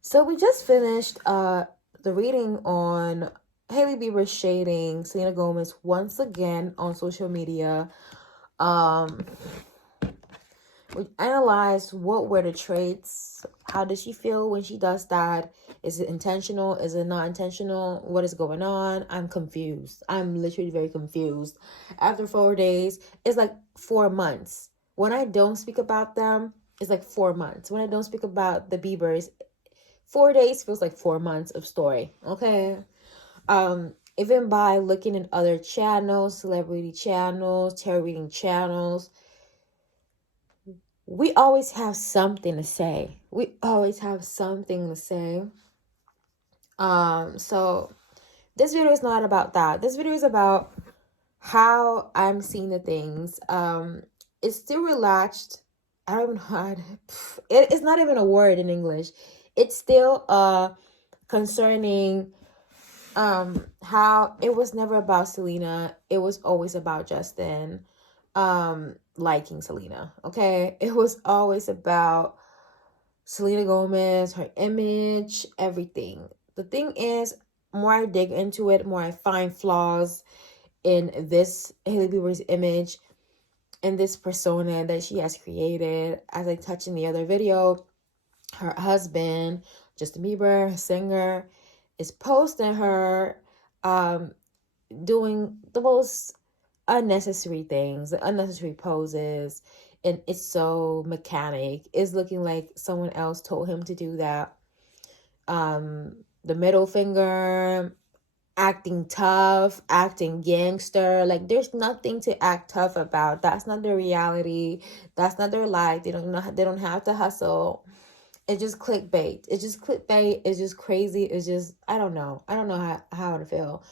So we just finished the reading on Hailey Bieber shading Selena Gomez once again on social media. Um we analyzed what were the traits, how does she feel when she does that? Is it intentional? Is it not intentional? What is going on? I'm confused. I'm literally very confused. After 4 days, it's like 4 months. When I don't speak about them, it's like 4 months. When I don't speak about the Biebers, 4 days feels like 4 months of story. Okay. Even by looking at other channels, celebrity channels, tarot reading channels, we always have something to say. We always have something to say. So this video is not about that. This video is about how I'm seeing the things. It's still relaxed. I don't even know how to, it's not even a word in English. It's still concerning how it was never about Selena. It was always about Justin liking Selena. Okay? It was always about Selena Gomez, her image, everything. The thing is, more I dig into it, more I find flaws in this Hailey Bieber's image and this persona that she has created. As I touched in the other video, her husband, Justin Bieber, singer, is posting her doing the most unnecessary things, unnecessary poses, and it's so mechanic. It's looking like someone else told him to do that. The middle finger, acting tough, acting gangster. Like there's nothing to act tough about. That's not their reality. That's not their life. They don't know. They don't have to hustle. It's just clickbait. It's just clickbait. It's just crazy. It's just I don't know. I don't know how to feel.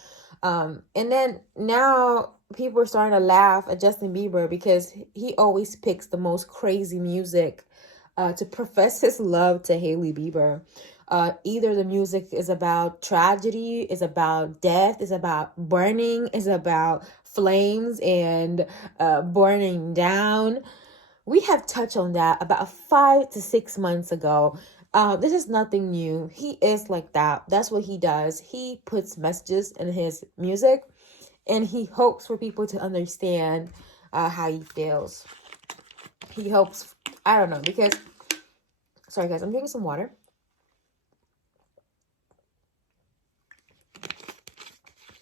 And then now people are starting to laugh at Justin Bieber because he always picks the most crazy music to profess his love to Hailey Bieber. Either the music is about tragedy, is about death, is about burning, is about flames and burning down. We have touched on that about 5 to 6 months ago. This is nothing new. He is like that. That's what he does. He puts messages in his music and he hopes for people to understand how he feels. He hopes, I don't know, because, sorry guys, I'm drinking some water.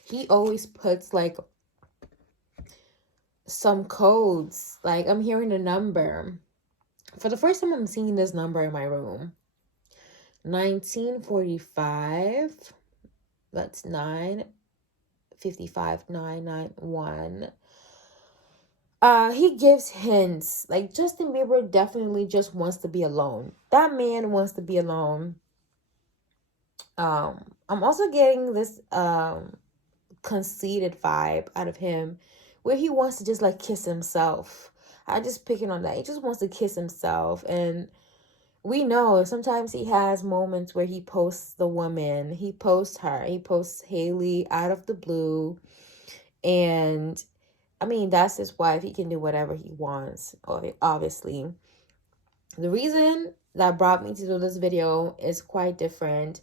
He always puts like some codes. Like I'm hearing a number. For the first time, I'm seeing this number in my room. 1945. That's 955 991. He gives hints. Like Justin Bieber definitely just wants to be alone. That man wants to be alone. I'm also getting this conceited vibe out of him where he wants to just like kiss himself. I just picking on that. He just wants to kiss himself. And we know sometimes he has moments where he posts the woman. He posts her. He posts Hailey out of the blue. And I mean, that's his wife. He can do whatever he wants, obviously. The reason that brought me to do this video is quite different.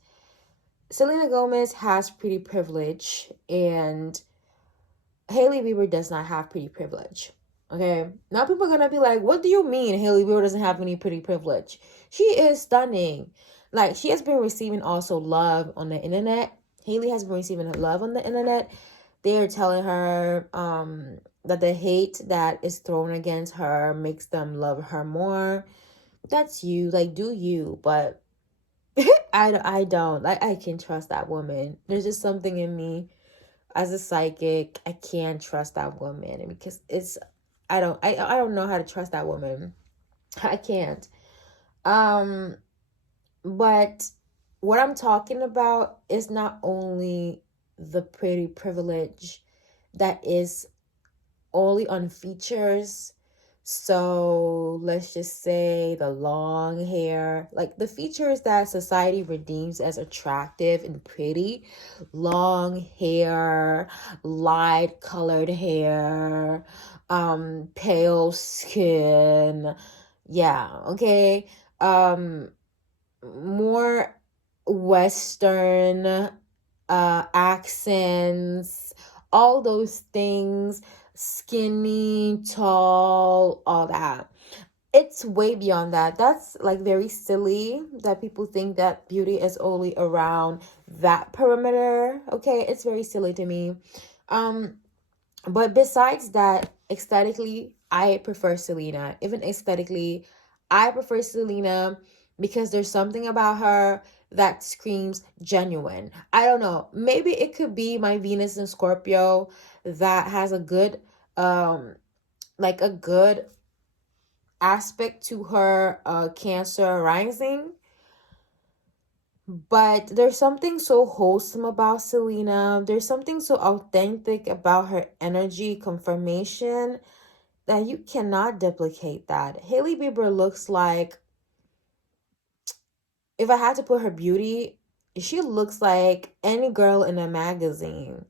Selena Gomez has pretty privilege, and Hailey Bieber does not have pretty privilege. Okay, now people are gonna be like, what do you mean Hailey Bieber doesn't have any pretty privilege? She is stunning. Like, she has been receiving also love on the internet. Hailey has been receiving love on the internet. They are telling her that the hate that is thrown against her makes them love her more. That's you. Like, do you. But I don't. Like, I can't trust that woman. There's just something in me as a psychic. I can't trust that woman. Because it's... I don't know how to trust that woman. I can't. But what I'm talking about is not only the pretty privilege that is only on features. So let's just say the long hair, like the features that society redeems as attractive and pretty. Long hair, light colored hair, pale skin. Yeah, okay. More Western accents, all those things, skinny, tall, all that. It's way beyond that. That's like very silly that people think that beauty is only around that perimeter. Okay, it's very silly to me. Um, but besides that, aesthetically, I prefer Selena. Even aesthetically, I prefer Selena because there's something about her that screams genuine. I don't know. Maybe it could be my Venus in Scorpio that has a good like a good aspect to her Cancer rising. But there's something so wholesome about Selena. There's something so authentic about her energy confirmation that you cannot duplicate that. Hailey Bieber looks like, if I had to put her beauty, she looks like any girl in a magazine.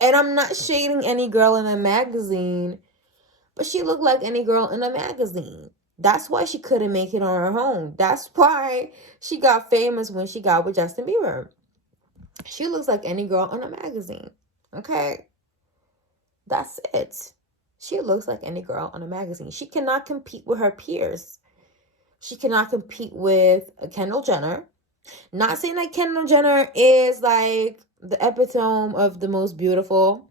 And I'm not shading any girl in a magazine, but she looked like any girl in a magazine. That's why she couldn't make it on her own. That's why she got famous when she got with Justin Bieber. She looks like any girl in a magazine. Okay? That's it. She looks like any girl on a magazine. She cannot compete with her peers. She cannot compete with Kendall Jenner. Not saying that Kendall Jenner is like the epitome of the most beautiful,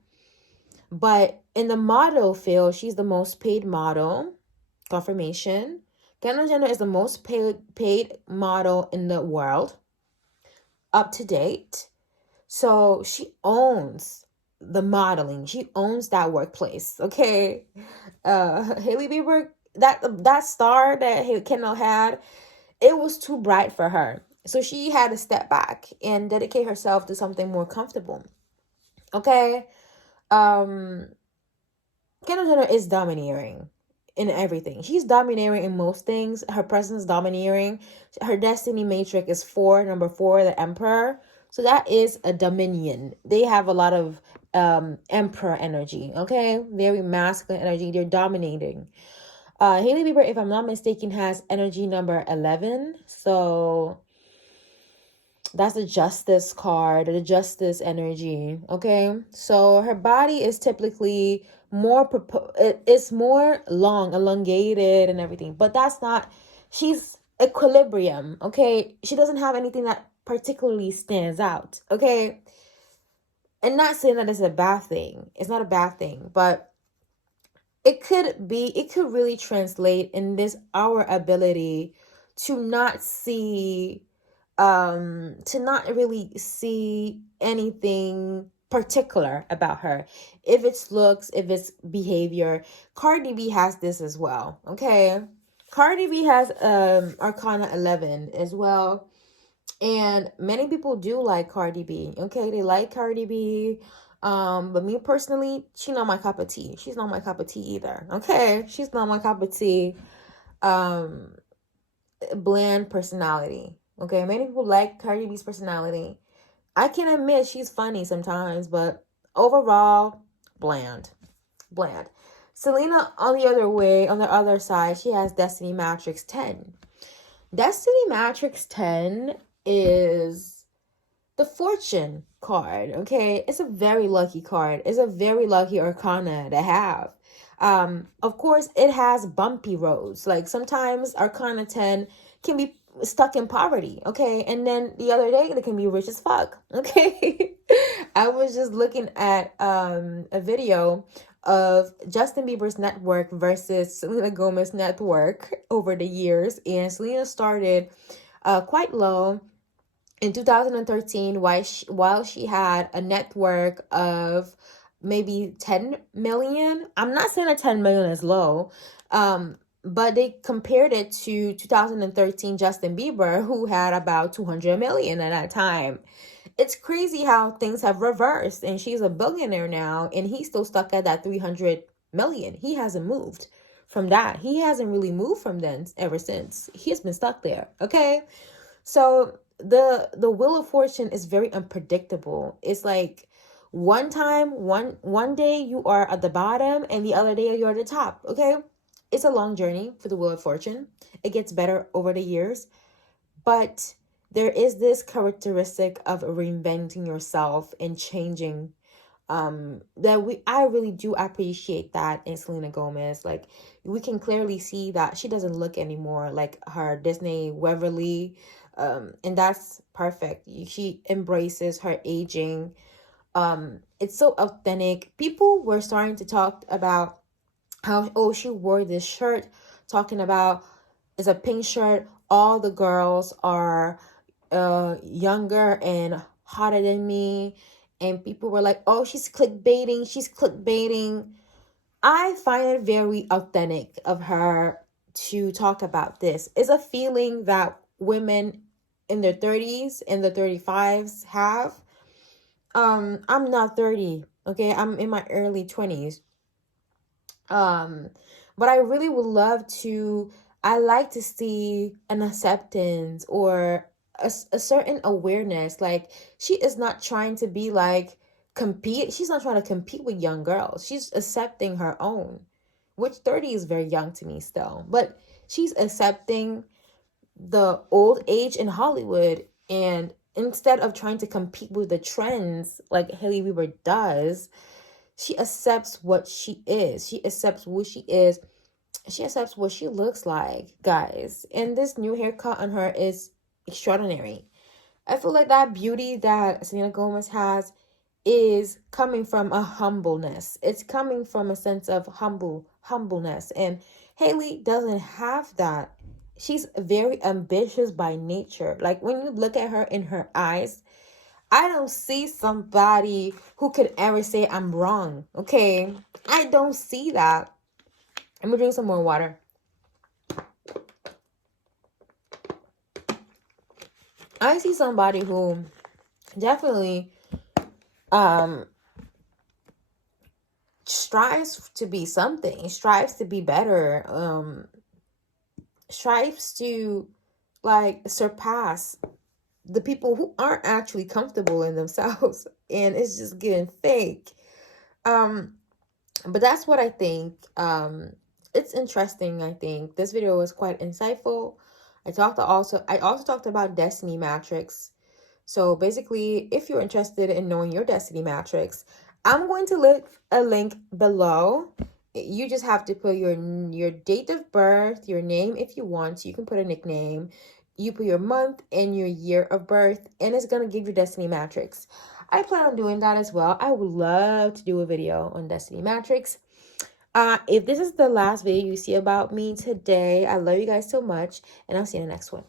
but in the model field, she's the most paid model. Confirmation. Kendall Jenner is the most paid model in the world, up to date. So she owns the modeling. She owns that workplace. Okay. Hailey Bieber, that star that Kendall had, it was too bright for her. So she had to step back and dedicate herself to something more comfortable. Okay. Um Kendall Jenner is domineering in everything. She's domineering in most things. Her presence is domineering. Her destiny matrix is 4, number 4, the emperor. So that is a dominion. They have a lot of emperor energy, okay? Very masculine energy. They're dominating. Hailey Bieber, if I'm not mistaken, has energy number 11. So that's the justice card, the justice energy. Okay, so her body is typically more it's more long, elongated and everything, but that's not, she's equilibrium. Okay, she doesn't have anything that particularly stands out. Okay, and not saying that it's a bad thing, it's not a bad thing, but it could really translate in this our ability to not see to not really see anything particular about her, if it's looks, if it's behavior. Cardi B has this as well. Okay, Cardi B has Arcana 11 as well, and many people do like Cardi B. Okay, they like Cardi B. But me personally, she's not my cup of tea. She's not my cup of tea either. Okay, she's not my cup of tea. Um, Bland personality. Okay, many people like Cardi B's personality. I can admit she's funny sometimes, but overall, bland. Bland. Selena, on the other side, she has Destiny Matrix 10. Destiny Matrix 10 is the fortune card. Okay, it's a very lucky card. It's a very lucky arcana to have. Of course, it has bumpy roads. Like sometimes Arcana 10 can be stuck in poverty. Okay, and then the other day they can be rich as fuck. Okay, I was just looking at a video of Justin Bieber's network versus Selena Gomez's network over the years, and Selena started quite low in 2013 while she had a network of maybe 10 million. I'm not saying that 10 million is low, but they compared it to 2013 Justin Bieber, who had about 200 million at that time. It's crazy how things have reversed, and she's a billionaire now, and he's still stuck at that 300 million. He hasn't moved from that. He hasn't really moved from then ever since. He's been stuck there. Okay, so the wheel of fortune is very unpredictable. It's like one day you are at the bottom and the other day you're at the top. Okay, it's a long journey for the wheel of fortune. It gets better over the years, but there is this characteristic of reinventing yourself and changing, I really do appreciate that in Selena Gomez. Like, we can clearly see that she doesn't look anymore like her Disney Waverly, and that's perfect. She embraces her aging. It's so authentic. People were starting to talk about how, oh, she wore this shirt, talking about, it's a pink shirt, all the girls are younger and hotter than me, and people were like, oh, she's clickbaiting. I find it very authentic of her to talk about this. It's a feeling that women in their 30s and their 35s have. I'm not 30, okay? I'm in my early 20s. Um, but I really would love to, I like to see an acceptance or a certain awareness. Like, she is not trying to be like, compete. She's not trying to compete with young girls. She's accepting her own, which 30 is very young to me still. But she's accepting the old age in Hollywood. And instead of trying to compete with the trends like Hailey Bieber does, she accepts what she is. She accepts who she is. She accepts what she looks like, guys. And this new haircut on her is extraordinary. I feel like that beauty that Selena Gomez has is coming from a humbleness. It's coming from a sense of humbleness. And Hailey doesn't have that. She's very ambitious by nature. Like, when you look at her in her eyes, I don't see somebody who could ever say I'm wrong. Okay? I don't see that. I'm gonna drink some more water. I see somebody who definitely strives to be something, strives to be better, strives to like surpass the people who aren't actually comfortable in themselves, and it's just getting fake. But that's what I think. It's interesting. I think this video was quite insightful. I also talked about Destiny Matrix. So basically, if you're interested in knowing your Destiny Matrix, I'm going to leave a link below. You just have to put your date of birth, your name if you want. You can put a nickname. You put your month and your year of birth, and it's going to give you Destiny Matrix. I plan on doing that as well. I would love to do a video on Destiny Matrix. If this is the last video you see about me today, I love you guys so much, and I'll see you in the next one.